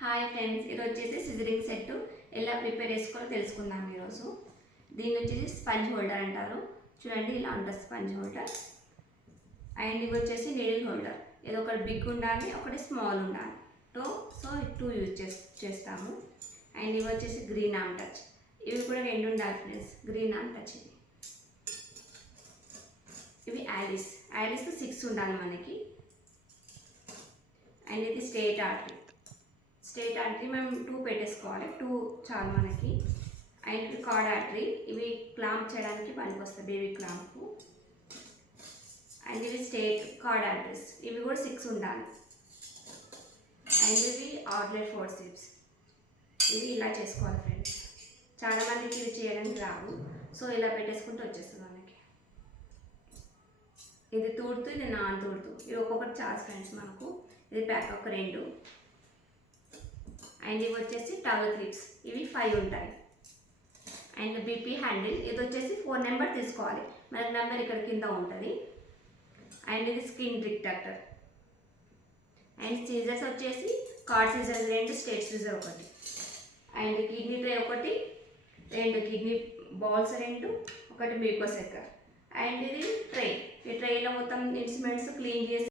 Hi friends, ఈరోజు వచ్చేసి scissoring set ఎలా ప్రిపేర్ చేసుకోవాలో తెలుసుకుందాం. ఈరోజు దీని వచ్చేసి స్పంజ్ హోల్డర్ అంటారు. చూడండి, ఇలా ఉంటుంది స్పంజ్ హోల్డర్. అండ్ ఇవి వచ్చేసి నీడిల్ హోల్డర్. ఏదో ఒకటి బిగ్ ఉండాలి, ఒకటి స్మాల్ ఉండాలి. సో 2 యూజ్ చేస్తాము. అండ్ ఇవి వచ్చేసి గ్రీన్ ఆమ్ టచ్. ఇవి కూడా 2 ఉండాలి ఫ్రెండ్స్, గ్రీన్ ఆమ్ టచ్. ఇవి ఐరిస్ 6 ఉండాలి మనకి. అండ్ ఇది స్ట్రేట్ ఆర్టరీ మేము 2 పెట్టేసుకోవాలి, 2 చాలు మనకి. అండ్ ఇది కార్డ్ ఆర్టరీ. ఇవి క్లాంప్ చేయడానికి పనికి వస్తాయి, బేబీ క్లాంప్. అండ్ ఇవి స్ట్రేట్ కార్డ్ ఆర్టరీస్, ఇవి కూడా 6 ఉండాలి. అండ్ ఇవి అవుట్లెట్ ఫోర్సెప్స్. ఇవి ఇలా చేసుకోవాలి ఫ్రెండ్స్. చాలామందికి ఇవి చేయడానికి రావు, సో ఇలా పెట్టేసుకుంటూ వచ్చేస్తుంది మనకి. ఇది తూడుతూ, ఇది నాన్ తూడుతూ. ఇది ఒక్కొక్కటి చార్జ్ ఫ్రెండ్స్ మనకు. ఇది ప్యాక్ ఒక 2. అండ్ ఇవి వచ్చేసి టవల్ క్లిప్స్, ఇవి 5 ఉంటాయి. అండ్ బీపీ హ్యాండిల్, ఇది వచ్చేసి 4 నెంబర్ తీసుకోవాలి, మనకి నెంబర్ ఇక్కడ కింద ఉంటుంది. అండ్ ఇది స్కిన్ డిటెక్టర్. అండ్ సీజర్స్ వచ్చేసి cord scissor 2, straight scissor 1. And kidney tray 1, 2 kidney balls 2, 1 మీకోసెక్కర్. అండ్ ఇది ట్రే. ఈ ట్రేలో మొత్తం ఇన్స్ట్రుమెంట్స్ క్లీన్ చేసి